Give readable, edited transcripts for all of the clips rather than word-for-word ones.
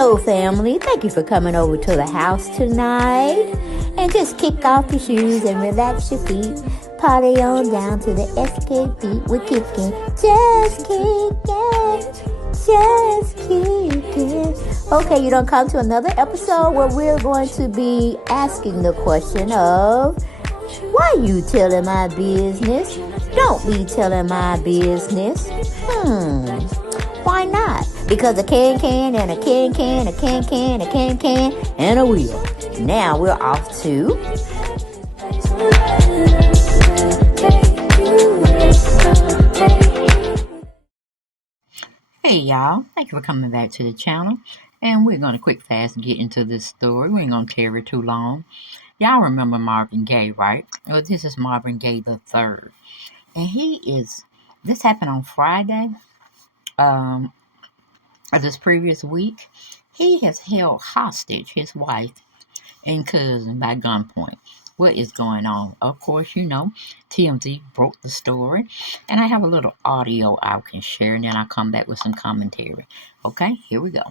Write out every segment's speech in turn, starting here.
Hello, family. Thank you for coming over to the house tonight. And just kick off your shoes and relax your feet. Party on down to the SK beat. We're kicking. Just kicking. Just kicking. Okay, you don't come to another episode where we're going to be asking the question of, why you telling my business? Don't be telling my business. Why not? Because a can and a can, a can, and a wheel. Now we're off to... Hey y'all, thank you for coming back to the channel. And we're going to quick fast get into this story. We ain't going to tarry too long. Y'all remember Marvin Gaye, right? Well, this is Marvin Gaye the third. And this happened on Friday. Of this previous week, he has held hostage his wife and cousin by gunpoint. What is going on? Of course, you know, TMZ broke the story, and I have a little audio I can share, and then I'll come back with some commentary. Okay, here we go.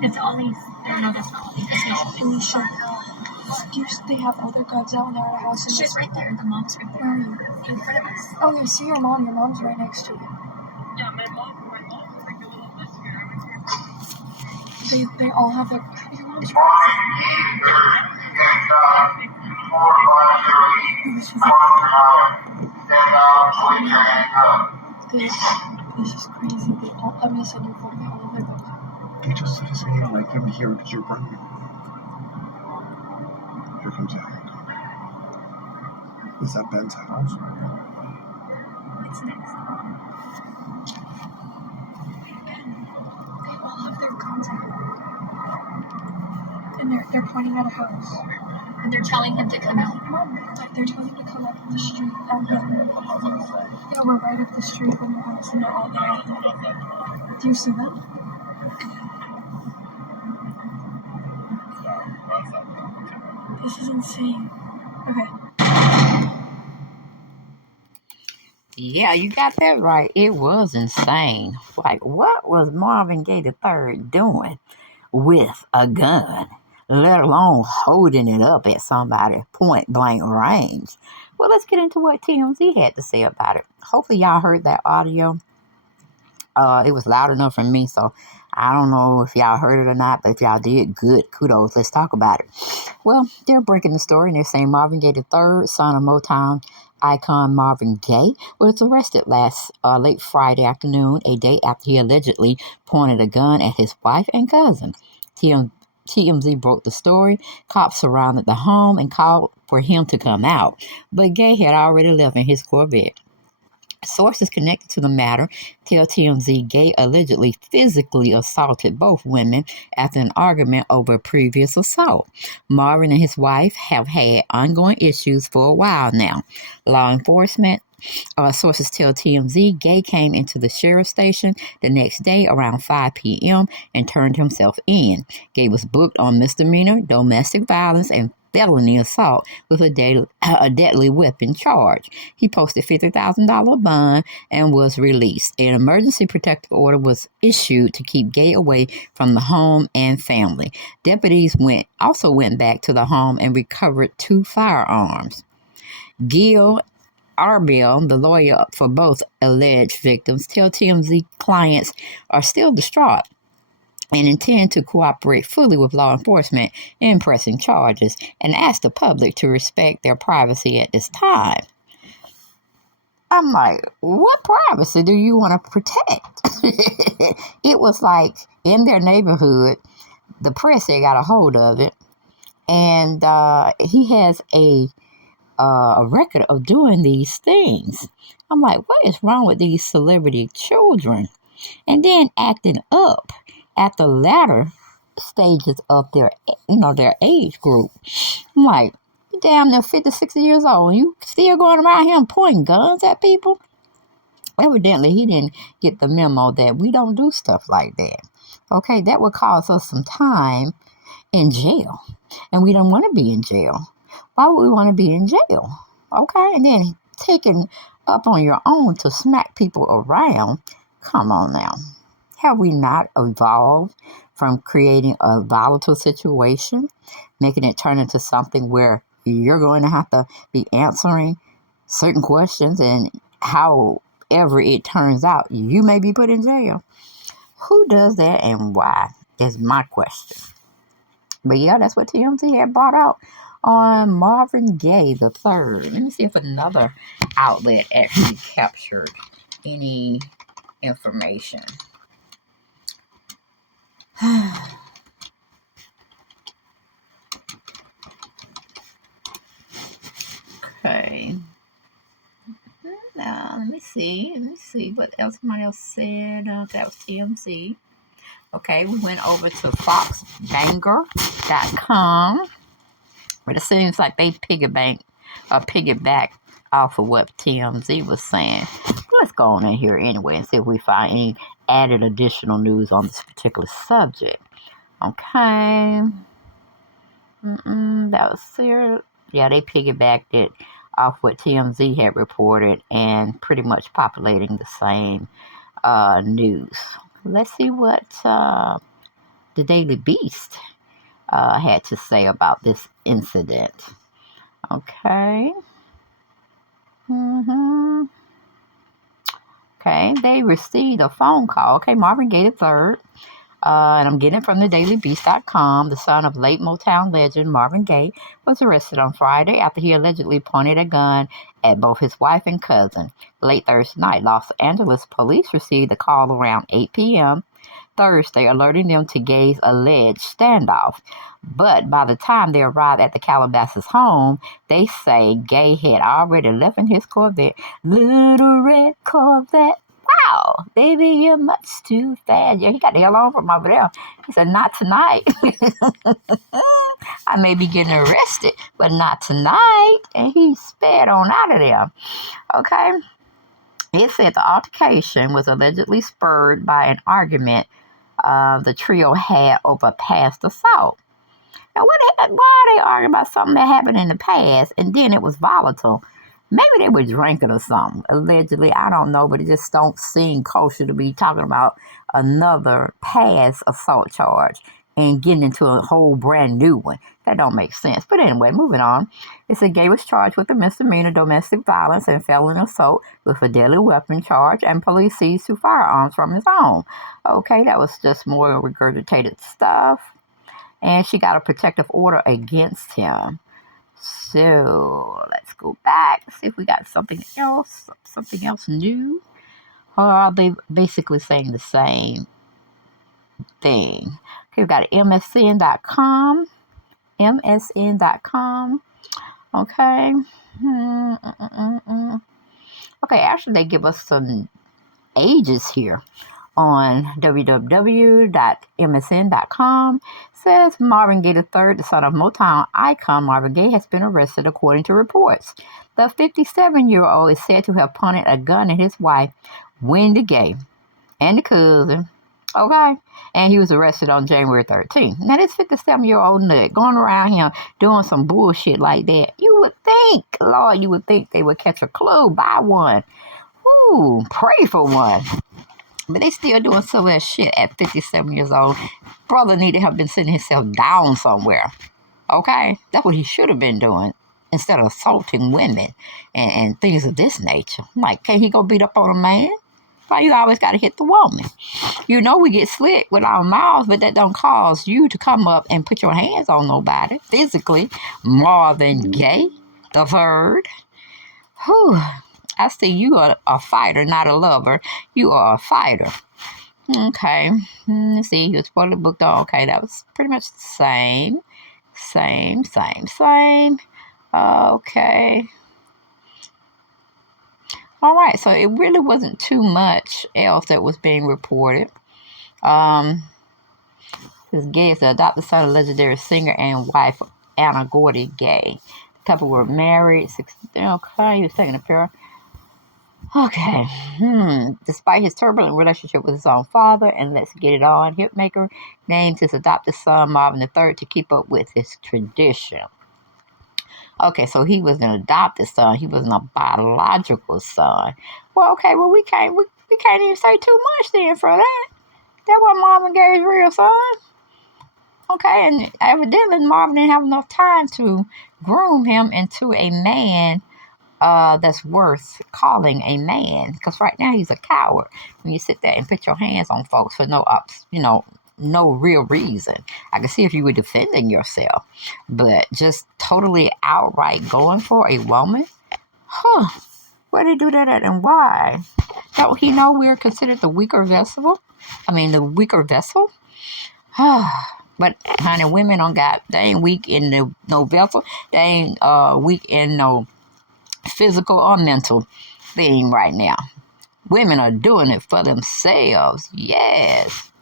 It's Ollie's. No, that's not Ollie's. That's not Ollie's. They have other guns out in their house. And she's right there. The mom's right there. Where are you? In front of us. Oh, you see your mom. Your mom's right next to you. Yeah, my mom is like a little messenger. They all have their... Your mom's right This is crazy. I'm going to send you a photo. They all have their guns out. They just said his name. I couldn't hear it because you're running. Here comes a helicopter. Is that Ben's house? It's next. They all have their guns out. And they're pointing at a house. And they're telling him to come out. Mom, they're telling him to come up the street. Yeah, we're right up the street from your house, and they're all there. Do you see them? This is insane. Okay. Yeah, you got that right. It was insane. Like, what was Marvin Gaye III doing with a gun, let alone holding it up at somebody point blank range? Well, let's get into what TMZ had to say about it. Hopefully y'all heard that audio. It was loud enough for me, so I don't know if y'all heard it or not, but if y'all did, good, kudos. Let's talk about it. Well, they're breaking the story, and they're saying Marvin Gaye III, son of Motown icon Marvin Gaye, was arrested late Friday afternoon, a day after he allegedly pointed a gun at his wife and cousin. TMZ broke the story. Cops surrounded the home and called for him to come out, but Gaye had already left in his Corvette. Sources connected to the matter tell TMZ Gaye allegedly physically assaulted both women after an argument over a previous assault. Marvin and his wife have had ongoing issues for a while now. Law enforcement sources tell TMZ Gaye came into the sheriff's station the next day around 5 p.m. and turned himself in. Gaye was booked on misdemeanor, domestic violence, and felony assault with a deadly weapon charge. He posted $50,000 bond and was released. An emergency protective order was issued to keep Gaye away from the home and family. Deputies also went back to the home and recovered 2 firearms. Gaye Arbel, the lawyer for both alleged victims, tell TMZ clients are still distraught and intend to cooperate fully with law enforcement in pressing charges and ask the public to respect their privacy at this time. I'm like, what privacy do you want to protect? It was like in their neighborhood, the press had got a hold of it, and he has a record of doing these things. I'm like, what is wrong with these celebrity children? And then acting up at the latter stages of their age group. I'm like, you damn near 50, 60 years old. You still going around here and pointing guns at people? Evidently, he didn't get the memo that we don't do stuff like that. Okay, that would cause us some time in jail. And we don't want to be in jail. Why would we want to be in jail? Okay, and then taking up on your own to smack people around. Come on now. Have we not evolved from creating a volatile situation, making it turn into something where you're going to have to be answering certain questions, and however it turns out, you may be put in jail? Who does that and why is my question. But yeah, that's what TMZ had brought out on Marvin Gaye the third. Let me see if another outlet actually captured any information. Okay. Now, let me see. What else somebody else said. That was TMZ. Okay, we went over to foxbanger.com. But it seems like they piggyback off of what TMZ was saying. Let's go on in here anyway and see if we find any added additional news on this particular subject. Okay. That was serious. Yeah, they piggybacked it off what TMZ had reported and pretty much populating the same news. Let's see what the Daily Beast had to say about this incident. Okay. Okay, they received a phone call. Okay, Marvin Gaye III, and I'm getting it from the dailybeast.com. The son of late Motown legend Marvin Gaye was arrested on Friday after he allegedly pointed a gun at both his wife and cousin. Late Thursday night, Los Angeles police received a call around 8 p.m. Thursday, alerting them to Gaye's alleged standoff. But by the time they arrived at the Calabasas home, they say Gaye had already left in his Corvette. Little red Corvette. Wow, baby, you're much too fast. Yeah, he got the hell on from over there. He said, not tonight. I may be getting arrested, but not tonight. And he sped on out of there. Okay. It said the altercation was allegedly spurred by an argument the trio had over past assault. Now, why are they arguing about something that happened in the past and then it was volatile? Maybe they were drinking or something. Allegedly, I don't know, but it just don't seem kosher to be talking about another past assault charge and getting into a whole brand new one. That don't make sense. But anyway, moving on. It said Gaye was charged with a misdemeanor domestic violence and felony assault with a deadly weapon charge, and police seized 2 firearms from his home. Okay, that was just more regurgitated stuff. And she got a protective order against him. So let's go back, see if we got something else new. Or are they basically saying the same thing? Okay, we got MSN.com. Okay. Okay, actually they give us some ages here on www.msn.com. Says Marvin Gaye III, the son of Motown icon Marvin Gaye, has been arrested according to reports. The 57-year-old is said to have pointed a gun at his wife, Wendy Gaye, and the cousin. Okay? And he was arrested on January 13th. Now, this 57-year-old nut going around here doing some bullshit like that, you would think they would catch a clue, buy one. Ooh, pray for one. But they still doing so much shit at 57 years old. Brother need to have been sitting himself down somewhere. Okay? That's what he should have been doing instead of assaulting women and things of this nature. Like, can't he go beat up on a man? Why you always got to hit the woman? You know we get slick with our mouths, but that don't cause you to come up and put your hands on nobody physically. Marvin Gaye the third. Whew. I see you are a fighter, not a lover. You are a fighter. Okay. Let's see. He was fully booked on. Okay, that was pretty much the same. Same. Okay. All right. So it really wasn't too much else that was being reported. His Gaye is the adopted son of legendary singer and wife Anna Gordy Gaye. The couple were married. Okay, he was taking a pair. Okay. Despite his turbulent relationship with his own father and Let's Get It On hitmaker, named his adopted son Marvin III to keep up with his tradition. Okay, so he was an adopted son. He wasn't a biological son. Well, okay, well we can't even say too much then for that. That wasn't Marvin Gaye's real son. Okay, and evidently Marvin didn't have enough time to groom him into a man that's worth calling a man. Because right now he's a coward when you sit there and put your hands on folks for no real reason. I can see if you were defending yourself, but just totally outright going for a woman? Huh. Where did he do that at and why? Don't he know we're considered the weaker vessel? The weaker vessel? But honey, women they ain't weak in no vessel. They ain't weak in no physical or mental thing right now. Women are doing it for themselves. Yes.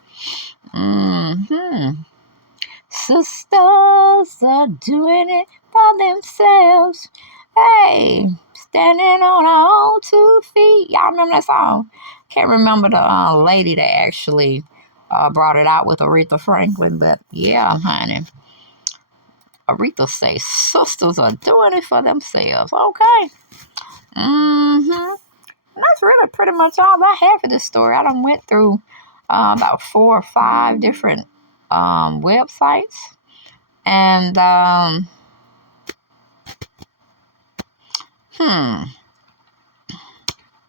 Sisters are doing it for themselves. Hey, standing on our own 2 feet. Y'all remember that song? Can't remember the lady that actually brought it out with Aretha Franklin, but yeah, honey. Aretha say sisters are doing it for themselves. Okay. And that's really pretty much all I have for this story. I done went through about 4 or 5 different websites, and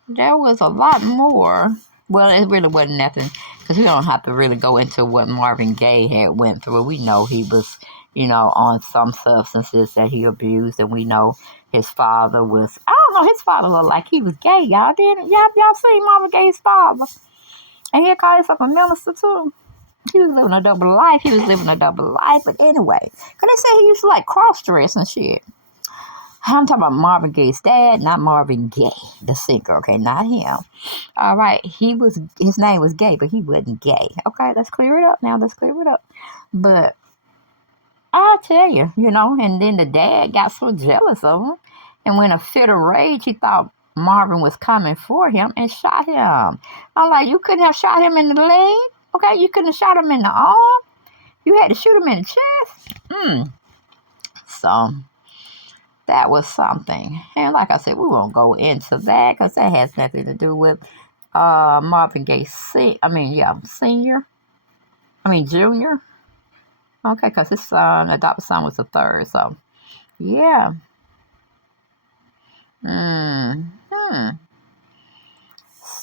there was a lot more. Well, it really wasn't nothing, because we don't have to really go into what Marvin Gaye had went through. We know he was, on some substances that he abused, and we know his father was, I don't know, his father looked like he was gay, y'all didn't? Y'all seen Marvin Gaye's father? And he called himself a minister too. He was living a double life. But anyway, because they say he used to like cross-dress and shit. I'm talking about Marvin Gaye's dad, not Marvin Gaye, the singer, okay, not him. All right, his name was Gaye, but he wasn't gay. Okay, let's clear it up now. But I'll tell you, and then the dad got so jealous of him, and when a fit of rage, he thought Marvin was coming for him and shot him. I'm like, you couldn't have shot him in the leg? Okay, you couldn't have shot him in the arm? You had to shoot him in the chest? So that was something. And like I said, we won't go into that because that has nothing to do with Marvin Gaye junior. Okay, because his adopted son was the third. So, yeah.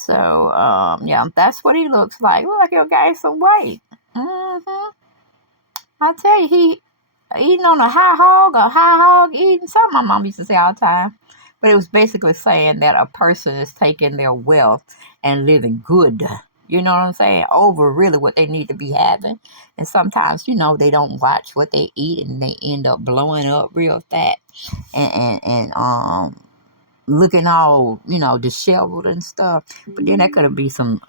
So, yeah, that's what he looks like. Look like he'll gain some weight. I tell you, he eating on a high hog eating, something my mom used to say all the time. But it was basically saying that a person is taking their wealth and living good. You know what I'm saying? Over really what they need to be having. And sometimes, they don't watch what they eat and they end up blowing up real fat and looking all, disheveled and stuff. But then that could be some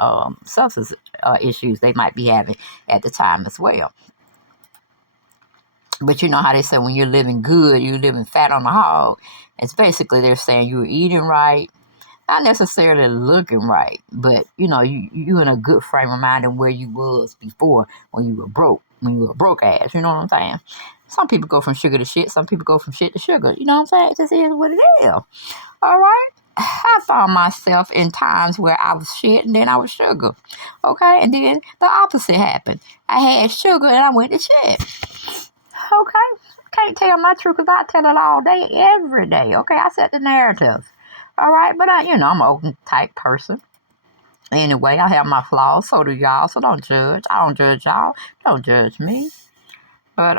substance issues they might be having at the time as well. But you know how they say when you're living good, you're living fat on the hog. It's basically they're saying you're eating right, not necessarily looking right, but you in a good frame of mind than where you was before when you were broke ass. You know what I'm saying? Some people go from sugar to shit. Some people go from shit to sugar. You know what I'm saying? It just is what it is. All right. I found myself in times where I was shit and then I was sugar. Okay. And then the opposite happened. I had sugar and I went to shit. Okay. Can't tell my truth because I tell it all day, every day. Okay. I set the narrative. All right. But I'm an open type person. Anyway, I have my flaws. So do y'all. So don't judge. I don't judge y'all. Don't judge me. But,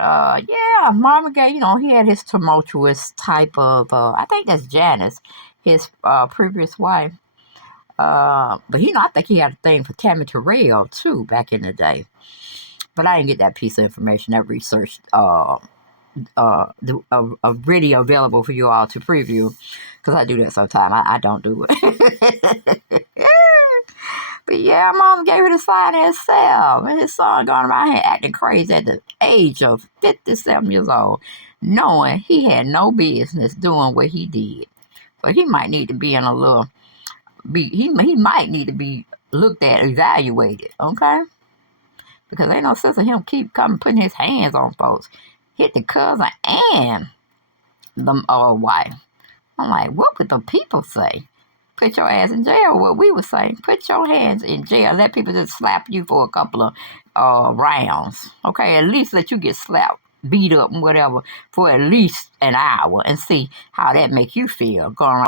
yeah, Marvin Gaye, he had his tumultuous type of, I think that's Janice, his previous wife. But, I think he had a thing for Tammy Terrell, too, back in the day. But I didn't get that piece of information, that research, already available for you all to preview. Because I do that sometimes. I don't do it. But yeah, Mom gave it a sign herself. And his son going around here acting crazy at the age of 57 years old, knowing he had no business doing what he did. But he might need to be in a little he might need to be looked at, evaluated, okay? Because ain't no sense of him keep coming putting his hands on folks. Hit the cousin and the wife. I'm like, what would the people say? Put your ass in jail. What we would say, put your hands in jail. Let people just slap you for a couple of rounds. Okay, at least let you get slapped, beat up, and whatever for at least an hour, and see how that make you feel going around.